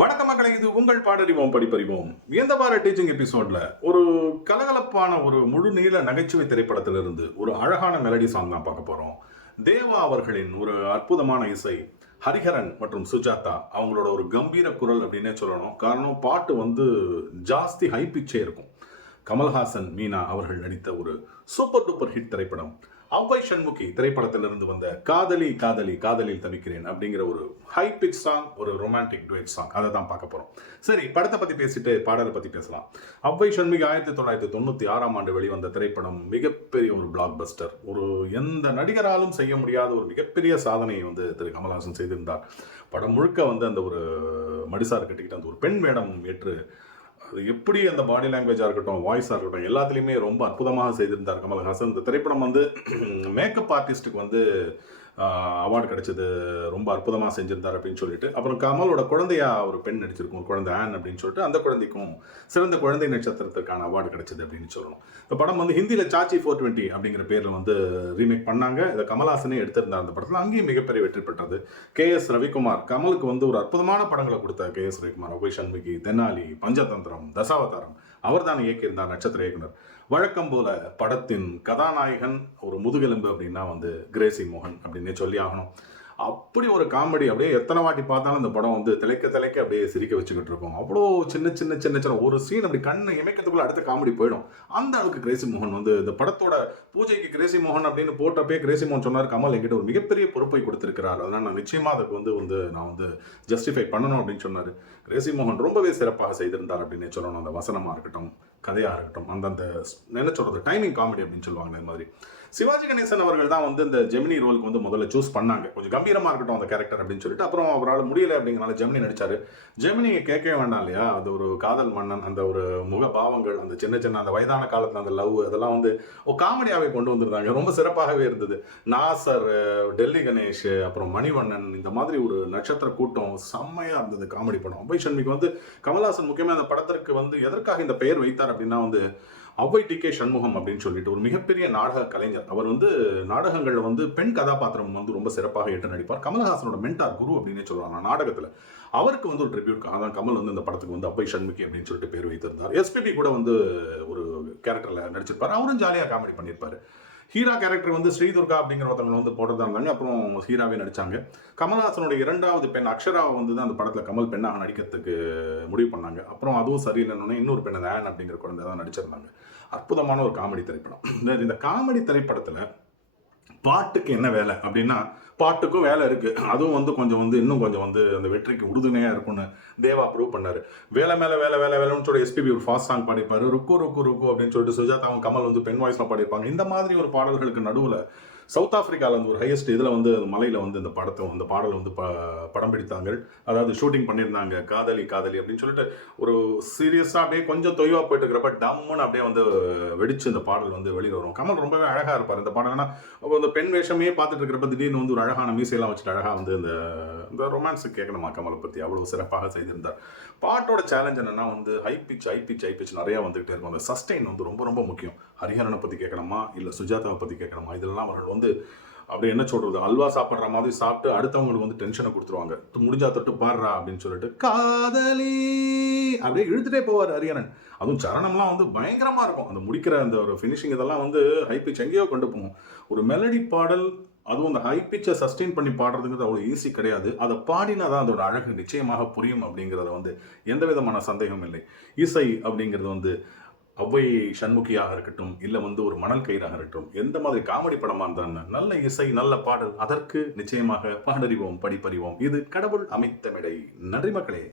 வணக்கம் மக்களை, இது உங்கள் பாடறிவோம் படிப்பறிவோம். இந்த வார டீச்சிங் எபிசோட்ல ஒரு கலகலப்பான ஒரு முழு நீள நகைச்சுவை திரைப்படத்திலிருந்து ஒரு அழகான மெலடி சாங் தான் பார்க்க போறோம். தேவா அவர்களின் ஒரு அற்புதமான இசை, ஹரிஹரன் மற்றும் சுஜாதா அவங்களோட ஒரு கம்பீர குரல் அப்படின்னே சொல்லணும். காரணம், பாட்டு வந்து ஜாஸ்தி ஹை பிச்சே இருக்கும். கமல்ஹாசன், மீனா அவர்கள் நடித்த ஒரு சூப்பர் டூப்பர் ஹிட் திரைப்படம் அவ்வை சண்முகி திரைப்படத்திலிருந்து வந்த காதலி காதலி காதலில் தவிக்கிறேன் அப்படிங்கிற ஒரு ஹை பிச் சாங், ஒரு ரொமான்டிக் டுவேட் சாங். அதை தான் பார்க்க போறோம். சரி, படத்தை பத்தி பேசிட்டு பாடலை பத்தி பேசலாம். அவ்வை சண்முகி 1996 வெளிவந்த திரைப்படம் மிகப்பெரிய ஒரு பிளாக் பஸ்டர். ஒரு எந்த நடிகராலும் செய்ய முடியாத ஒரு மிகப்பெரிய சாதனையை வந்து திரு கமல்ஹாசன் செய்திருந்தார். படம் முழுக்க வந்து அந்த ஒரு மடிசார் கட்டிக்கிட்டு அந்த ஒரு பெண் வேடம் ஏற்று அது எப்படி அந்த பாடி லாங்குவேஜாக இருக்கட்டும், வாய்ஸாக இருக்கட்டும், எல்லாத்துலேயுமே ரொம்ப அற்புதமாக செய்திருந்தார் கமல்ஹாசன். இந்த திரைப்படம் வந்து மேக்கப் ஆர்டிஸ்ட்டுக்கு வந்து அவார்டு கிடைச்சது, ரொம்ப அற்புதமாக செஞ்சிருந்தார் அப்படின்னு சொல்லிட்டு. அப்புறம் கமலோட குழந்தையா ஒரு பெண் நடிச்சிருக்கும், ஒரு குழந்தை ஆன் அப்படின்னு சொல்லிட்டு, அந்த குழந்தைக்கும் சிறந்த குழந்தை நட்சத்திரத்திற்கான அவார்டு கிடைச்சது அப்படின்னு சொல்லணும். இந்த படம் வந்து ஹிந்தியில் சாச்சி 420 அப்படிங்கிற பேரில் வந்து ரீமேக் பண்ணாங்க. இதை கமல்ஹாசனே எடுத்திருந்தார் அந்த படத்தில். அங்கேயும் மிகப்பெரிய வெற்றி பெற்றது. KS ரவிக்குமார், கமலுக்கு வந்து ஒரு அற்புதமான படங்களை கொடுத்த KS ரவிக்குமார், அவ்வை சண்முகி, தெனாலி, பஞ்சதந்திரம், தசாவதாரம் அவர் தான் இயக்கியிருந்தார், நட்சத்திர இயக்குனர். வழக்கம் போல படத்தின் கதாநாயகன் ஒரு முதுகெலும்பு அப்படின்னா வந்து கிரேசி மோகன் அப்படின்னே சொல்லி ஆகணும். அப்படி ஒரு காமெடி, அப்படியே எத்தனை வாட்டி பார்த்தாலும் இந்த படம் வந்து திளைக்க அப்படியே சிரிக்க வச்சுக்கிட்டு இருக்கும். அவ்வளோ சின்ன சின்ன சின்ன சின்ன ஒரு சீன் அப்படி கண்ணு இமைக்கிறதுக்குள்ள அடுத்த காமெடி போயிடும். அந்த அளவுக்கு கிரேசி மோகன் வந்து இந்த படத்தோட பூஜைக்கு கிரேசி மோகன் அப்படின்னு போட்டப்பே கிரேசி மோகன் சொன்னார், கமல் என்கிட்ட ஒரு மிகப்பெரிய பொறுப்பை கொடுத்திருக்கிறார், அதனால் நான் நிச்சயமா அதுக்கு வந்து நான் வந்து ஜஸ்டிஃபை பண்ணணும் அப்படின்னு சொன்னார். கிரேசி மோகன் ரொம்பவே சிறப்பாக செய்திருந்தார் அப்படின்னு சொல்லணும். அந்த வசனமாக இருக்கட்டும், கதையாக இருக்கட்டும், அந்தந்த என்ன சொல்றது, டைமிங் காமெடி அப்படின்னு சொல்லுவாங்க. இந்த மாதிரி சிவாஜி கணேசன் அவர்கள் தான் வந்து இந்த ஜெமினி ரோலுக்கு வந்து முதல்ல சூஸ் பண்ணாங்க. கொஞ்சம் கம்பீரமாக இருக்கட்டும் அந்த கேரக்டர் அப்படின்னு சொல்லிட்டு. அப்புறம் அவரால் முடியலை அப்படிங்கிறனால ஜெமினி நடிச்சாரு. ஜெமினியை கேட்கவே வேண்டாம் இல்லையா? அது ஒரு காதல் மன்னன், அந்த ஒரு முக பாவங்கள், அந்த சின்ன சின்ன அந்த வயதான காலத்தில் அந்த லவ், அதெல்லாம் வந்து ஒரு காமெடியாகவே கொண்டு வந்திருந்தாங்க. ரொம்ப சிறப்பாகவே இருந்தது. நாசர், டெல்லி கணேஷ், அப்புறம் மணிவண்ணன், இந்த மாதிரி ஒரு நட்சத்திர கூட்டம் செம்மையாக இருந்தது காமெடி படம். அவ்வை சண்முகி வந்து கமல்ஹாசன் முக்கியமாக அந்த படத்திற்கு வந்து எதற்காக இந்த பெயர் வைத்தார் அப்படின்னா வந்து அவ்வை TK சண்முகம் அப்படின்னு சொல்லிட்டு ஒரு மிகப்பெரிய நாடக கலைஞர். அவர் வந்து நாடகங்களில் வந்து பெண் கதாபாத்திரம் வந்து ரொம்ப சிறப்பாக ஏற்று நடிப்பார். கமல்ஹாசனோட மென்டார், குரு அப்படின்னு சொல்லுவாங்க நாடகத்தில். அவருக்கு வந்து ஒரு ட்ரிபியூட், அதான் கமல் வந்து இந்த படத்துக்கு வந்து அவ்வை சண்முகி அப்படின்னு சொல்லிட்டு பேர் வைத்திருந்தார். SPB கூட வந்து ஒரு கேரக்டரில் நடிச்சிருப்பார். அவரும் ஜாலியாக காமெடி பண்ணியிருப்பார். ஹீரா கேரக்டர் வந்து ஸ்ரீதுர்கா அப்படிங்கிற ஒருத்தவங்க வந்து போடுறதா இருந்தாங்க. அப்புறம் ஹீராவே நடிச்சாங்க. கமல்ஹாசனுடைய இரண்டாவது பெண் அக்ஷராவை வந்து தான் அந்த படத்தில் கமல் பெண்ணாக நடிக்கிறதுக்கு முடிவு பண்ணாங்க. அப்புறம் அதுவும் சரியில்லைன்னு இன்னொரு பெண் அந்த ஆன் அப்படிங்கிற குழந்தை தான் நடிச்சிருந்தாங்க. அற்புதமான ஒரு காமெடி திரைப்படம். இந்த காமெடி திரைப்படத்தில் பாட்டுக்கு என்ன வேலை அப்படின்னா, பாட்டுக்கும் வேலை இருக்கு. அதுவும் வந்து கொஞ்சம் வந்து இன்னும் கொஞ்சம் வந்து அந்த வெற்றிக்கு உறுதுணையாக இருக்கும்னு தேவா ப்ரூவ் பண்ணாரு. வேலை மேலே வேலை வேலை வேலைன்னு சொல்லி SPB ஒரு ஃபாஸ்ட் சாங் பாடிப்பாரு. ருக்கு ருக்கு ருக்கு அப்படின்னு சொல்லிட்டு சுஜாதாவும் கமல் வந்து பெண் வாய்ஸ்ல பாடியிருப்பாங்க. இந்த மாதிரி ஒரு பாடல்களுக்கு நடுவில் சவுத் ஆப்பிரிக்காவில் வந்து ஒரு ஹையஸ்ட் இதில் வந்து மலையில் வந்து இந்த பாடல் வந்து படம் பிடித்தாங்க. அதாவது ஷூட்டிங் பண்ணியிருந்தாங்க. காதலி காதலி அப்படின்னு சொல்லிட்டு ஒரு சீரியஸாக அப்படியே கொஞ்சம் தொய்வாக போயிட்டு இருக்கிறப்ப டம்முன்னு அப்படியே வந்து வெடிச்சு இந்த பாடல் வந்து வெளியில் வரும். கமல் ரொம்பவே அழகாக இருப்பார் இந்த பாடல்னா. அப்போ இந்த பெண் வேஷமே பார்த்துட்டு இருக்கிறப்ப திடீர்னு வந்து ஒரு அழகான மீசையெல்லாம் வச்சுட்டு அழகாக வந்து இந்த ரொமான்ஸுக்கு கேட்கணுமா கமலை பற்றி அவ்வளோ சிறப்பாக செய்திருந்தார். பாட்டோட சேலஞ்ச் என்னன்னா வந்து ஹை பிச் நிறையா வந்துகிட்டே இருக்கும். அந்த சஸ்டெயின் வந்து ரொம்ப ரொம்ப முக்கியம். ஹரிஹரனை பற்றி கேட்கணுமா இல்லை சுஜாதாவை பற்றி கேட்கணுமா, இதெல்லாம் அவர்கள் வந்து அப்படி என்ன சொல்றது, அல்வா சாப்பிட்ற மாதிரி சாப்பிட்டு அடுத்தவங்களுக்கு வந்து டென்ஷனை கொடுத்துருவாங்க. முடிஞ்சா தொட்டு பாடுறா அப்படின்னு சொல்லிட்டு காதலி அப்படியே இழுத்துட்டே போவார் ஹரிஹரன். அதுவும் சரணம்லாம் வந்து பயங்கரமா இருக்கும். அந்த முடிக்கிற அந்த ஒரு ஃபினிஷிங் இதெல்லாம் வந்து ஹை பிச் எங்கேயோ கொண்டு போகும். ஒரு மெலடி பாடல், அதுவும் அந்த ஹை பிச்சை சஸ்டெயின் பண்ணி பாடுறதுங்கிறது அவ்வளோ ஈஸி கிடையாது. அதை பாடினா தான் அதோட அழகு நிச்சயமாக புரியும் அப்படிங்கிறத வந்து எந்த விதமான சந்தேகம் இல்லை. இசை அப்படிங்கிறது வந்து அவ்வை சண்முகியாக இருக்கட்டும், இல்லை வந்து ஒரு மணல் கயிறாக இருக்கட்டும், எந்த மாதிரி காமெடி படமாக இருந்தாலும் நல்ல இசை, நல்ல பாடல், அதற்கு நிச்சயமாக பாடறிவோம் படிப்பறிவோம். இது கடவுள் அமைத்த மேடை. நன்றி மக்களே.